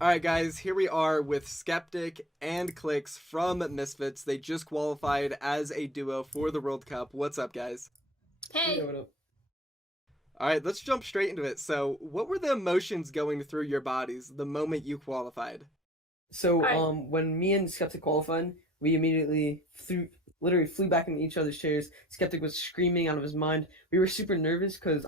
Alright guys, here we are with Sceptic and Clix from Misfits. They just qualified as a duo for the World Cup. What's up, guys? Yeah, Hey, what up? Alright, let's jump straight into it. So, what were the emotions going through your bodies the moment you qualified? So, alright. when me and Skeptic qualified, we immediately literally flew back into each other's chairs. Skeptic was screaming out of his mind. We were super nervous because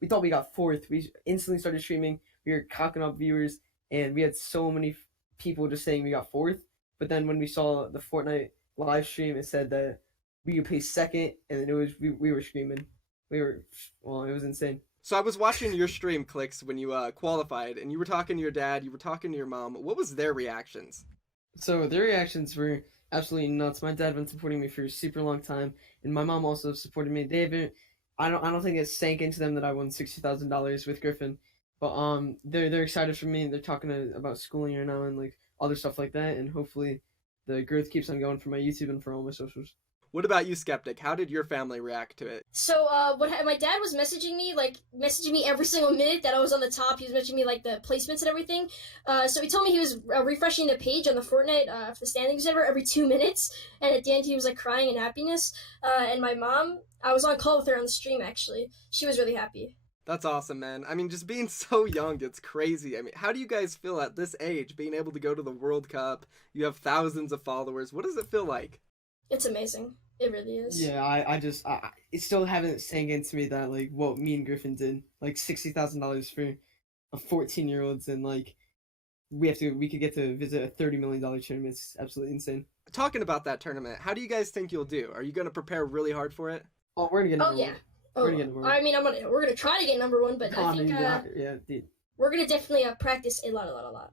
we thought we got fourth. We instantly started screaming. We were cocking up viewers, and we had so many people just saying we got fourth. But then when we saw the Fortnite live stream, it said that we could place second, and then we were screaming. We were it was insane. So, I was watching your stream, Clix, when you qualified, and you were talking to your dad, you were talking to your mom. What was their reactions? So their reactions were absolutely nuts. My dad been supporting me for a super long time, and my mom also supported me. They haven't. I don't think it sank into them that I won $60,000 with Griffin, but they're excited for me. They're talking about schooling right now and like other stuff like that, and hopefully the growth keeps on going for my YouTube and for all my socials. What about you, Skeptic? How did your family react to it? My dad was messaging me every single minute that I was on the top. He was messaging me like the placements and everything. So he told me he was refreshing the page on the Fortnite for the standings ever every 2 minutes, and at the end he was like crying in happiness. And my mom, I was on call with her on the stream actually. She was really happy. That's awesome, man. I mean, just being so young, it's crazy. I mean, how do you guys feel at this age, being able to go to the World Cup? You have thousands of followers. What does it feel like? It's amazing. It really is. Yeah, I it still haven't sank into me that like what me and Griffin did, like $60,000 for a 14-year-olds, and like we could get to visit a $30 million tournament. It's absolutely insane. Talking about that tournament, how do you guys think you'll do? Are you going to prepare really hard for it? Oh, we're gonna get Oh number yeah. one. We're Oh, gonna get number one. I mean, we're gonna try to get number one, but Come I on, think man, yeah, dude. we're gonna definitely practice a lot.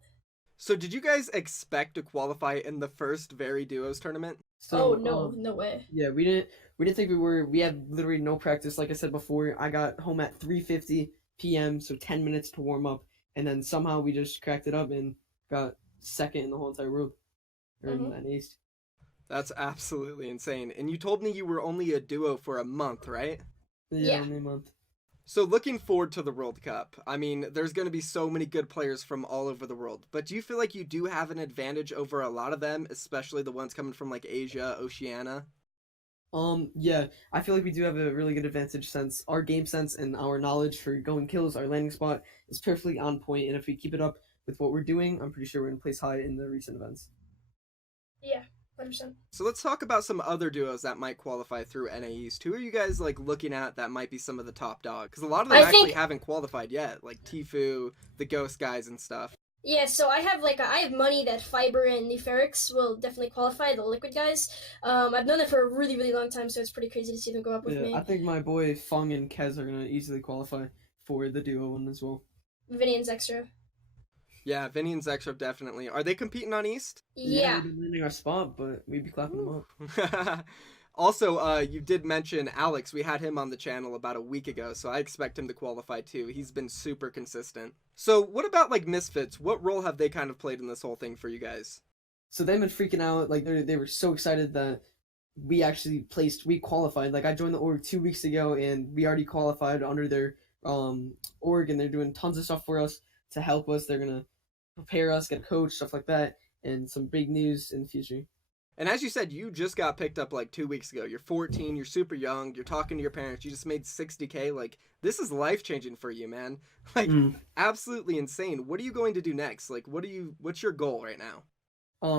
So, did you guys expect to qualify in the first Very Duos tournament? Oh So, no, no way. yeah, we didn't think we were. We had literally no practice. Like I said before, I got home at 3:50 p.m. So 10 minutes to warm up, and then somehow we just cracked it up and got second in the whole entire world, or in hmm an ace. That's absolutely insane. And you told me you were only a duo for a month, right? Yeah, Yeah. only a month. So, looking forward to the World Cup. I mean, there's going to be so many good players from all over the world. But do you feel like you do have an advantage over a lot of them, especially the ones coming from like Asia, Oceania? Yeah, I feel like we do have a really good advantage since our game sense and our knowledge for going kills, our landing spot is perfectly on point, and if we keep it up with what we're doing, I'm pretty sure we're gonna place high in the recent events. Yeah, 100%. So let's talk about some other duos that might qualify through NA East. Who are you guys like looking at that might be some of the top dog? Because a lot of them I actually think haven't qualified yet, like Tifu, the Ghost guys, and stuff. yeah. So I have money that Fiber and Neferix will definitely qualify, the Liquid guys. I've known them for a really long time, so it's pretty crazy to see them go up with Yeah, I me. think my boy Fung and Kez are gonna easily qualify for the duo one as well. Vinny and Zextra. Yeah, Vinny and Zextra definitely. Are they competing on East? Yeah, Yeah. we've been landing our spot, but we'd be clapping them up. Also, you did mention Alex. We had him on the channel about a week ago, so I expect him to qualify too. He's been super consistent. So, what about like Misfits? What role have they kind of played in this whole thing for you guys? So they've been freaking out, like they were so excited that we qualified. Like I joined the org 2 weeks ago, and we already qualified under their org, and they're doing tons of stuff for us to help us. They're gonna prepare us, get a coach, stuff like that, and some big news in the future. And as you said, you just got picked up like 2 weeks ago. You're 14, you're super young, you're talking to your parents, you just made 60K. Like, this is life changing for you, man. Like, Mm. absolutely insane. What are you going to do next? Like, what's your goal right now?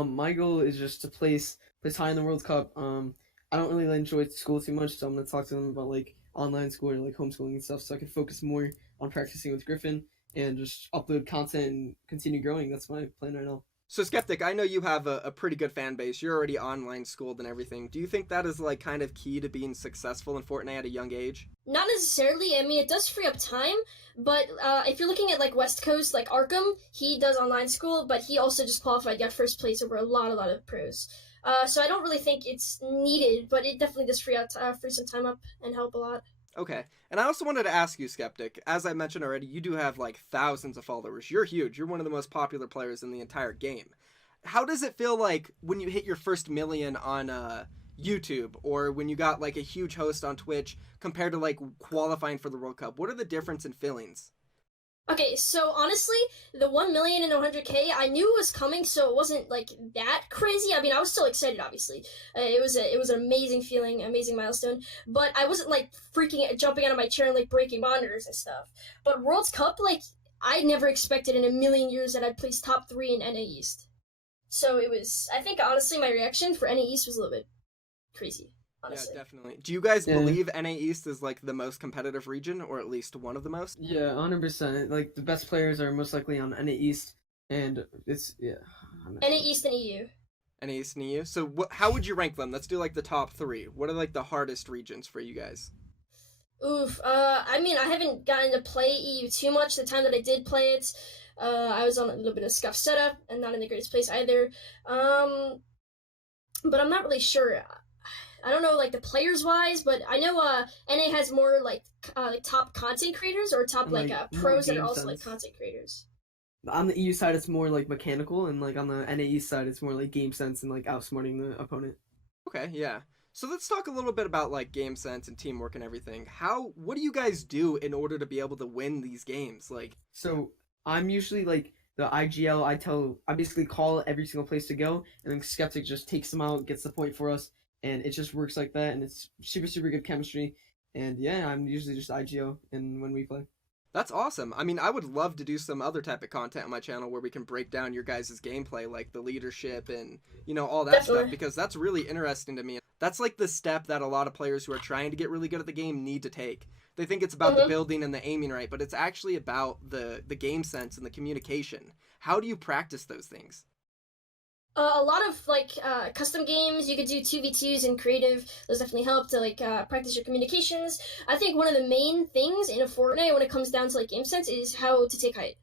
My goal is just to place high in the World Cup. I don't really enjoy school too much, so I'm gonna talk to them about like online school or like homeschooling and stuff, so I can focus more on practicing with Griffin and just upload content and continue growing. That's my plan right now. So, Skeptic, I know you have a pretty good fan base. You're already online schooled and everything. Do you think that is like kind of key to being successful in Fortnite at a young age? Not necessarily. I mean, it does free up time, but if you're looking at like West Coast, like Arkham, he does online school, but he also just qualified, got first place over a lot of pros. So I don't really think it's needed, but it definitely does free some time up and help a lot. Okay. And I also wanted to ask you, Skeptic, as I mentioned already, you do have like thousands of followers. You're huge. You're one of the most popular players in the entire game. How does it feel like when you hit your first million on YouTube or when you got like a huge host on Twitch compared to like qualifying for the World Cup? What are the difference in feelings? Okay, so honestly, the 1 million and 100K, I knew it was coming, so it wasn't like that crazy. I mean, I was still excited, obviously. It was an amazing feeling, amazing milestone. But I wasn't like freaking, jumping out of my chair and like breaking monitors and stuff. But World Cup, like, I never expected in a million years that I'd place top three in NA East. So it was. I think honestly, my reaction for NA East was a little bit crazy. Yeah, Honestly. definitely. Do you guys Yeah. believe NA East is like the most competitive region, or at least one of the most? Yeah, 100%. Like the best players are most likely on NA East, and it's yeah. NA East and EU. NA East and EU. So, how would you rank them? Let's do like the top three. What are like the hardest regions for you guys? Oof. I mean, I haven't gotten to play EU too much. The time that I did play it, I was on a little bit of scuff setup and not in the greatest place either. But I'm not really sure. I don't know like the players wise, but I know NA has more like top content creators or top And like more pros that are game also like sense. content creators. On the EU side, it's more like mechanical, and like on the NA East side, it's more like game sense and like outsmarting the opponent. Okay, yeah. So let's talk a little bit about like game sense and teamwork and everything. What do you guys do in order to be able to win these games? Like, So I'm usually like the IGL. I basically call every single place to go, and then Skeptic just takes them out, gets the point for us, and it just works like that. And it's super good chemistry. And yeah, I'm usually just IGO, and when we play. that's awesome. I mean, I would love to do some other type of content on my channel where we can break down your guys' gameplay, like the leadership and, all that stuff, Definitely. because that's really interesting to me. That's like the step that a lot of players who are trying to get really good at the game need to take. They think it's about the Mm-hmm. building and the aiming right, but it's actually about the game sense and the communication. How do you practice those things? A lot of custom games you could do 2v2s in creative. Those definitely help to practice your communications. I think one of the main things in a Fortnite when it comes down to like game sense is how to take height.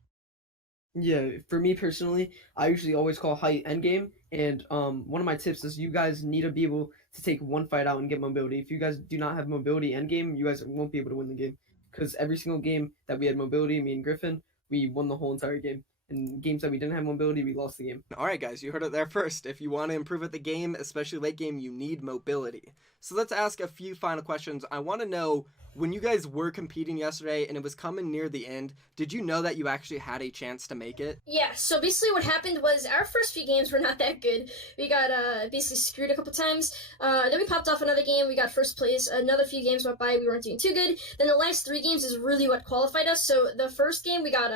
Yeah, for me personally, I usually always call height endgame, and one of my tips is you guys need to be able to take one fight out and get mobility. If you guys do not have mobility endgame, you guys won't be able to win the game. Because every single game that we had mobility, me and Griffin, we won the whole entire game. And games that we didn't have mobility, we lost the game. All right, guys, you heard it there first. If you want to improve at the game, especially late game, you need mobility. So let's ask a few final questions. I want to know, when you guys were competing yesterday and it was coming near the end, did you know that you actually had a chance to make it? Yeah, so basically what happened was our first few games were not that good. We got basically screwed a couple times. Then we popped off another game, we got first place. Another few games went by, we weren't doing too good. Then the last three games is really what qualified us. So the first game we got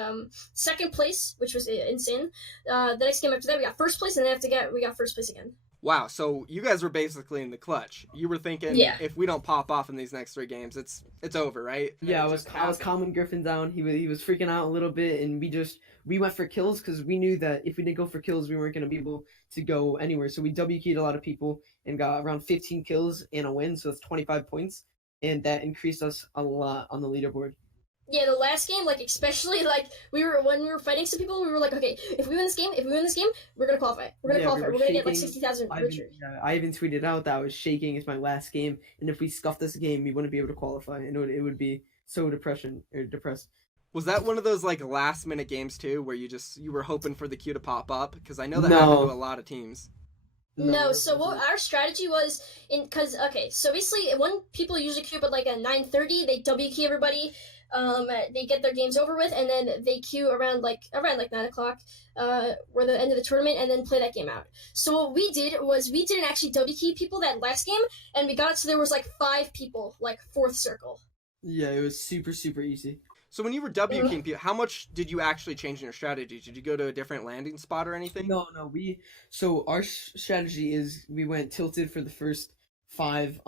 second place, which was insane. The next game after that we got first place, and then we got first place again. Wow, so you guys were basically in the clutch. You were thinking, Yeah. if we don't pop off in these next three games, it's over, right? And Yeah, it I was just I was happened. calming Griffin down. He was freaking out a little bit, and we went for kills because we knew that if we didn't go for kills, we weren't gonna be able to go anywhere. So we W keyed a lot of people and got around 15 kills and a win. So that's 25 points, and that increased us a lot on the leaderboard. Yeah, the last game, like especially like when we were fighting some people, we were like, okay, if we win this game, we're gonna qualify. We're gonna Yeah, we qualify. were We're gonna get like shaking. 60,000 richer. I even tweeted out that I was shaking. It's my last game, and if we scuff this game, we wouldn't be able to qualify, and it would be so depressed. Was that one of those like last minute games too, where you were hoping for the queue to pop up? Because I know that happened to a No, lot of teams. No, no, it so what wasn't. our strategy was because okay, so basically when people usually queue up at like a 9:30, they W key everybody, they get their games over with, and then they queue around like 9 o'clock, or the end of the tournament, and then play that game out. So what we did was we didn't actually W key people that last game, and we got it so there was like 5 people, like fourth circle. Yeah, it was super easy. So when you were W king people, how much did you actually change in your strategy? Did you go to a different landing spot or anything? No. So our strategy is we went tilted for the first five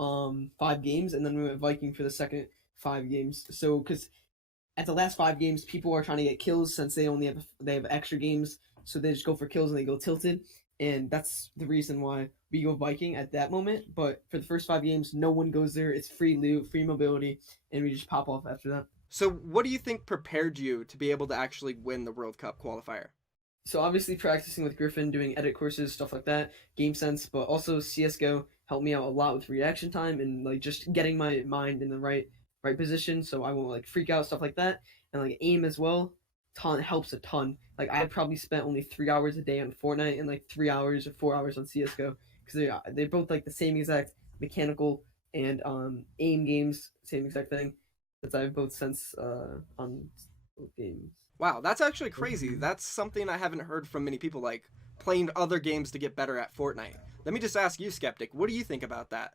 games, and then we went Viking for the second 5 games. So because at the last 5 games, people are trying to get kills since they have extra games, so they just go for kills and they go tilted, and that's the reason why we go Viking at that moment. But for the first 5 games, no one goes there. It's free loot, free mobility, and we just pop off after that. So what do you think prepared you to be able to actually win the World Cup qualifier? So obviously practicing with Griffin, doing edit courses, stuff like that, game sense, but also CS:GO helped me out a lot with reaction time and like just getting my mind in the right position, so I won't like freak out, stuff like that, and like aim as well. Ton helps a ton. Like I probably spent only 3 hours a day on Fortnite and like 3 hours or 4 hours on CS:GO because they're both like the same exact mechanical and aim games, same exact thing. That I've both since on both games. Wow, that's actually crazy. That's something I haven't heard from many people, like playing other games to get better at Fortnite. Let me just ask you, Skeptic, what do you think about that?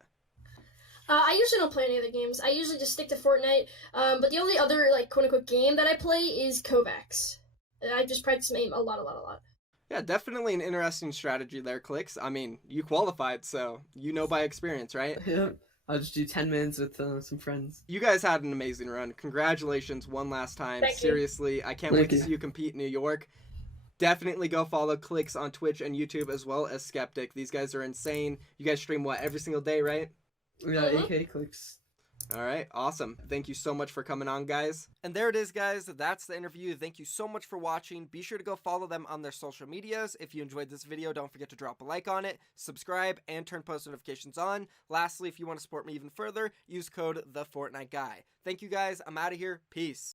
I usually don't play any other games. I usually just stick to Fortnite. But the only other like quote unquote game that I play is Kovacs. I just practice my aim a lot, a lot, a lot. Yeah, definitely an interesting strategy there, Clix. I mean, you qualified, so you know by experience, right? Yeah. I'll just do 10 minutes with some friends. You guys had an amazing run. Congratulations one last time. Thank you. Seriously, I can't wait to see you compete in New York. Definitely go follow Clix on Twitch and YouTube as well as Skeptic. These guys are insane. You guys stream what, every single day, right? Yeah, AK Clix. All right, awesome. Thank you so much for coming on, guys. And there it is, guys. That's the interview. Thank you so much for watching. Be sure to go follow them on their social medias. If you enjoyed this video, don't forget to drop a like on it, subscribe, and turn post notifications on. Lastly, if you want to support me even further, use code TheFortniteGuy. Thank you, guys. I'm out of here. Peace.